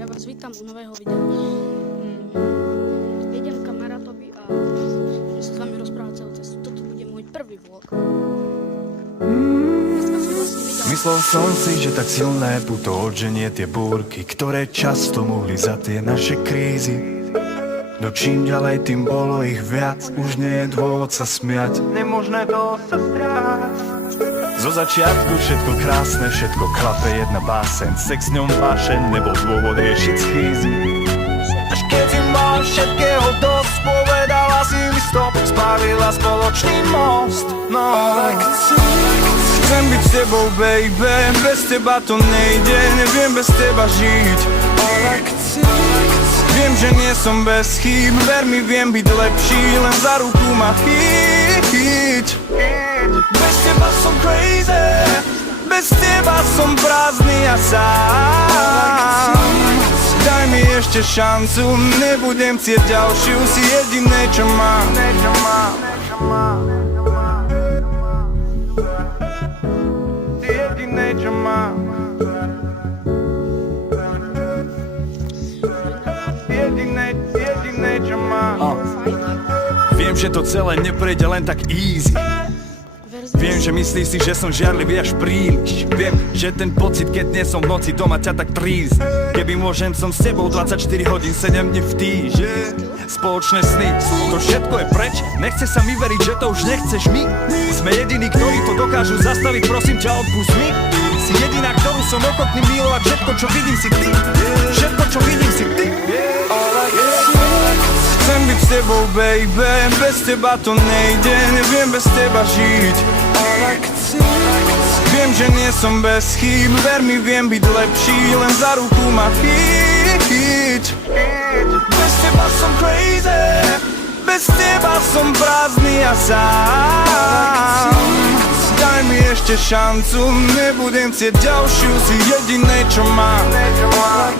ja vás vítam u nového videa. Idem kamarátovi a budem sa s vami rozprávať celú cestu. Toto bude môj prvý vlog. Myslel som si, že tak silné puto odženie tie búrky, ktoré často mohli za tie naše krízy. No čím ďalej, tým bolo ich viac. Už nie je dôvod sa smiať, nemožné to sa stráť. Zo začiatku všetko krásne, všetko klape, jedna báseň. Sex s ňom vášeň, nebol dôvod riešiť schýzy. Až keď si mal všetkého dosť, povedala si mi stop, spálila spoločný most. No, chcem byť s tebou, baby, bez teba to nejde, neviem bez teba žiť. Viem, že nie som bez chýb, ver mi, viem byť lepší, len za ruku ma chyť. Bez teba som crazy, bez teba som prázdny a sám. Daj mi ešte šancu, nebudem chcieť ďalšiu, si jediné, čo mám. Si jediné, čo mám. Jediné, čo mám. Viem, že to celé neprejde len tak easy. Viem, že myslíš si, že som žiarlivý až príliš. Viem, že ten pocit, keď nie som v noci doma, ťa tak trízi. Keby môžem, som s tebou 24 hodín, 7 dní v týždeň. Spoločné sny, to všetko je preč. Nechce sa mi veriť, že to už nechceš my. Sme jediní, ktorí to dokážu zastaviť, prosím ťa, odpust mi. Si jediná, ktorú som ochotný milovať. Všetko, čo vidím, si ty. Všetko, čo vidím, si ty. Chcem byť s tebou, baby, bez teba to nejde, neviem bez teba žiť. Viem, že nie som bez chýb, ver mi, viem byť lepší, len za ruku ma chyť. Bez teba som crazy, bez teba som prázdny a sám. Daj mi ešte šancu, nebudem chcieť ďalšiu, si jediné, čo mám. Jediné, čo mám.